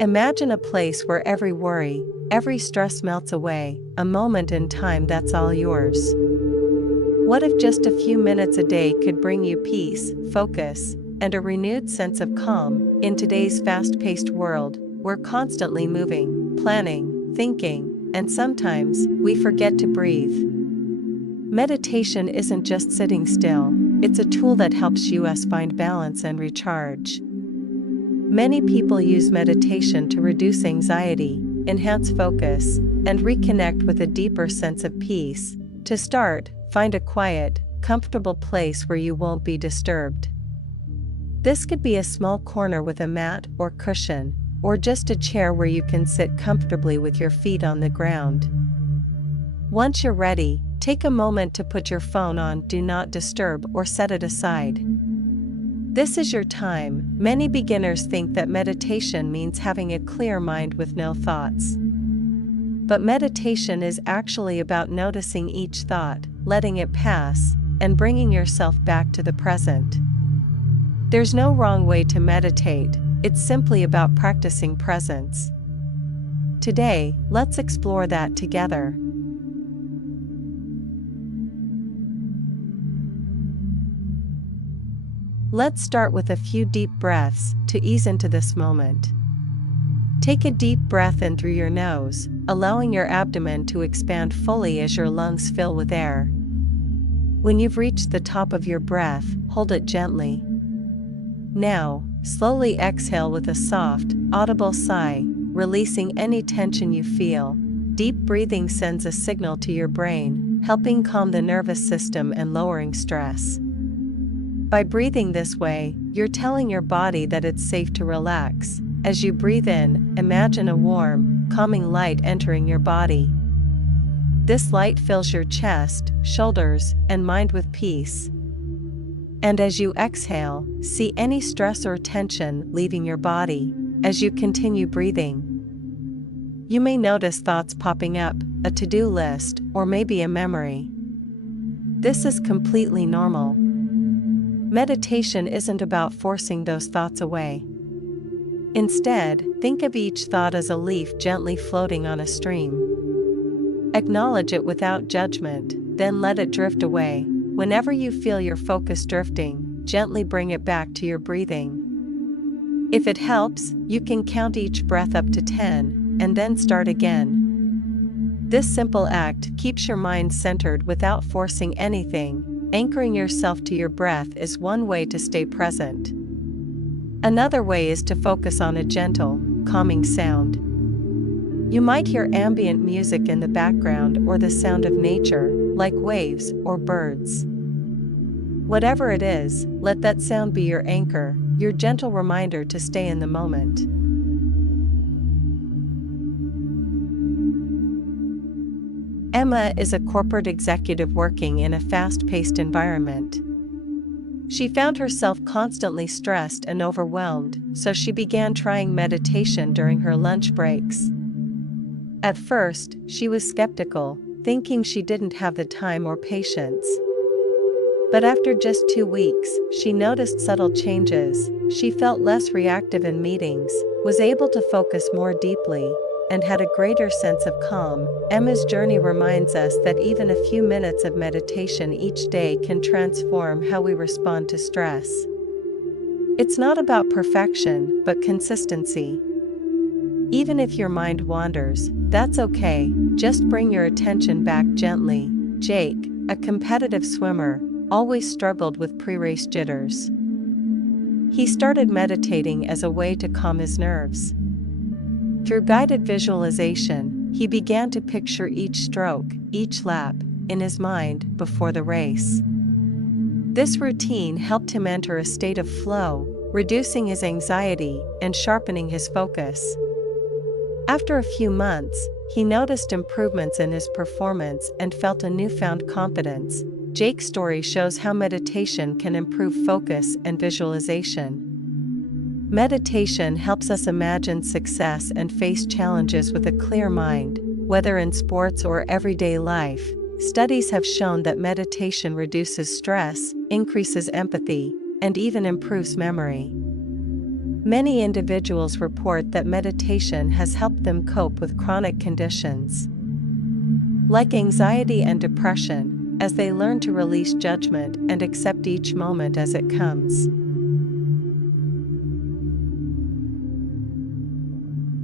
Imagine a place where every worry, every stress melts away, a moment in time that's all yours. What if just a few minutes a day could bring you peace, focus, and a renewed sense of calm? In today's fast-paced world, we're constantly moving, planning, thinking, and sometimes we forget to breathe. Meditation isn't just sitting still, it's a tool that helps us find balance and recharge. Many people use meditation to reduce anxiety, enhance focus, and reconnect with a deeper sense of peace. To start, find a quiet, comfortable place where you won't be disturbed. This could be a small corner with a mat or cushion, or just a chair where you can sit comfortably with your feet on the ground. Once you're ready, take a moment to put your phone on Do Not Disturb or set it aside. This is your time. Many beginners think that meditation means having a clear mind with no thoughts. But meditation is actually about noticing each thought, letting it pass, and bringing yourself back to the present. There's no wrong way to meditate, it's simply about practicing presence. Today, let's explore that together. Let's start with a few deep breaths to ease into this moment. Take a deep breath in through your nose, allowing your abdomen to expand fully as your lungs fill with air. When you've reached the top of your breath, hold it gently. Now, slowly exhale with a soft, audible sigh, releasing any tension you feel. Deep breathing sends a signal to your brain, helping calm the nervous system and lowering stress. By breathing this way, you're telling your body that it's safe to relax. As you breathe in, imagine a warm, calming light entering your body. This light fills your chest, shoulders, and mind with peace. And as you exhale, see any stress or tension leaving your body. As you continue breathing, you may notice thoughts popping up, a to-do list, or maybe a memory. This is completely normal. Meditation isn't about forcing those thoughts away. Instead, think of each thought as a leaf gently floating on a stream. Acknowledge it without judgment, then let it drift away. Whenever you feel your focus drifting, gently bring it back to your breathing. If it helps, you can count each breath up to 10, and then start again. This simple act keeps your mind centered without forcing anything. Anchoring yourself to your breath is one way to stay present. Another way is to focus on a gentle, calming sound. You might hear ambient music in the background or the sound of nature, like waves or birds. Whatever it is, let that sound be your anchor, your gentle reminder to stay in the moment. Emma is a corporate executive working in a fast-paced environment. She found herself constantly stressed and overwhelmed, so she began trying meditation during her lunch breaks. At first, she was skeptical, thinking she didn't have the time or patience. But after just 2 weeks, she noticed subtle changes. She felt less reactive in meetings, was able to focus more deeply, and had a greater sense of calm. Emma's journey reminds us that even a few minutes of meditation each day can transform how we respond to stress. It's not about perfection, but consistency. Even if your mind wanders, that's okay, just bring your attention back gently. Jake, a competitive swimmer, always struggled with pre-race jitters. He started meditating as a way to calm his nerves. Through guided visualization, he began to picture each stroke, each lap, in his mind before the race. This routine helped him enter a state of flow, reducing his anxiety and sharpening his focus. After a few months, he noticed improvements in his performance and felt a newfound confidence. Jake's story shows how meditation can improve focus and visualization. Meditation helps us imagine success and face challenges with a clear mind, whether in sports or everyday life. Studies have shown that meditation reduces stress, increases empathy, and even improves memory. Many individuals report that meditation has helped them cope with chronic conditions, like anxiety and depression, as they learn to release judgment and accept each moment as it comes.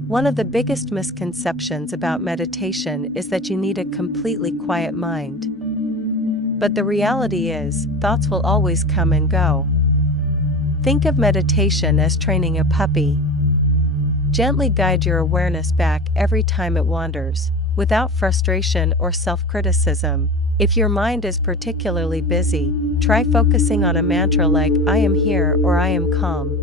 One of the biggest misconceptions about meditation is that you need a completely quiet mind. But the reality is, thoughts will always come and go. Think of meditation as training a puppy. Gently guide your awareness back every time it wanders, without frustration or self-criticism. If your mind is particularly busy, try focusing on a mantra like "I am here" or "I am calm."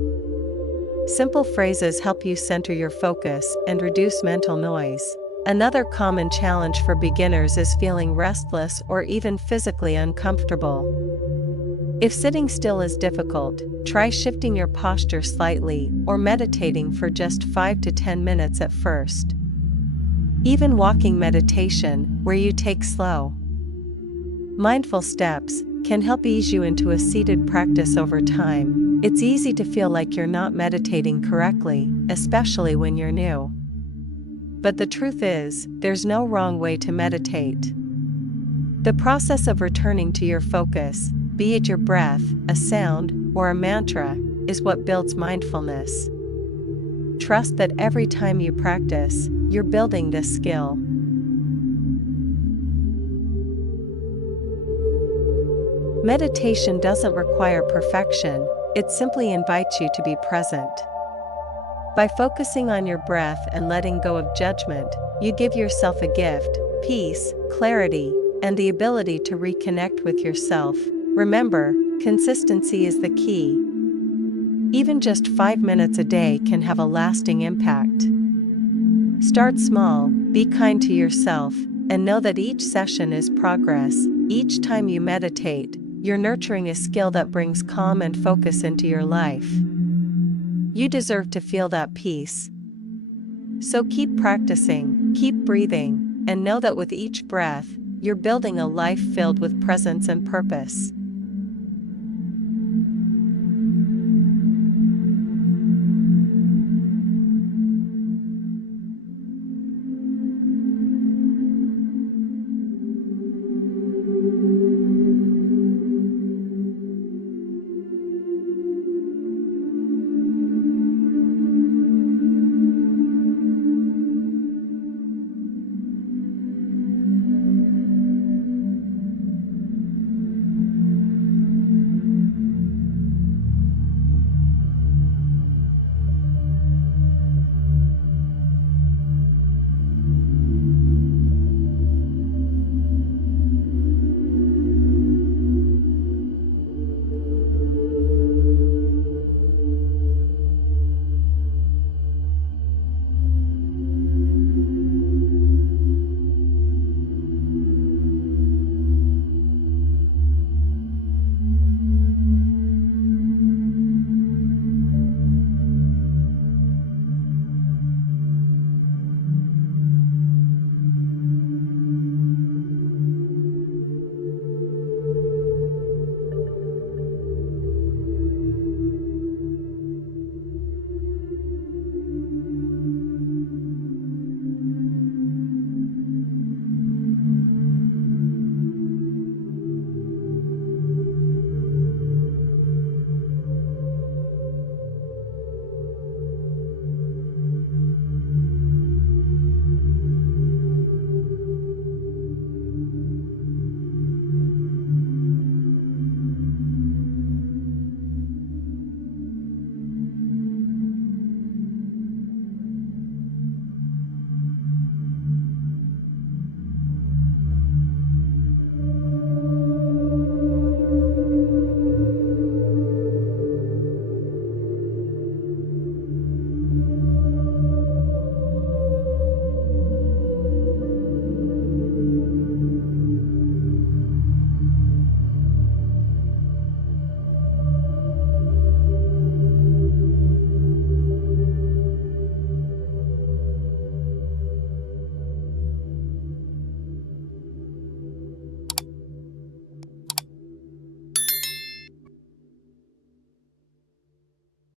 Simple phrases help you center your focus and reduce mental noise. Another common challenge for beginners is feeling restless or even physically uncomfortable. If sitting still is difficult, try shifting your posture slightly or meditating for just 5 to 10 minutes at first. Even walking meditation, where you take slow, mindful steps, can help ease you into a seated practice over time. It's easy to feel like you're not meditating correctly, especially when you're new. But the truth is, there's no wrong way to meditate. The process of returning to your focus, be it your breath, a sound, or a mantra, is what builds mindfulness. Trust that every time you practice, you're building this skill. Meditation doesn't require perfection, it simply invites you to be present. By focusing on your breath and letting go of judgment, you give yourself a gift: peace, clarity, and the ability to reconnect with yourself. Remember, consistency is the key. Even just 5 minutes a day can have a lasting impact. Start small, be kind to yourself, and know that each session is progress. Each time you meditate, you're nurturing a skill that brings calm and focus into your life. You deserve to feel that peace. So keep practicing, keep breathing, and know that with each breath, you're building a life filled with presence and purpose.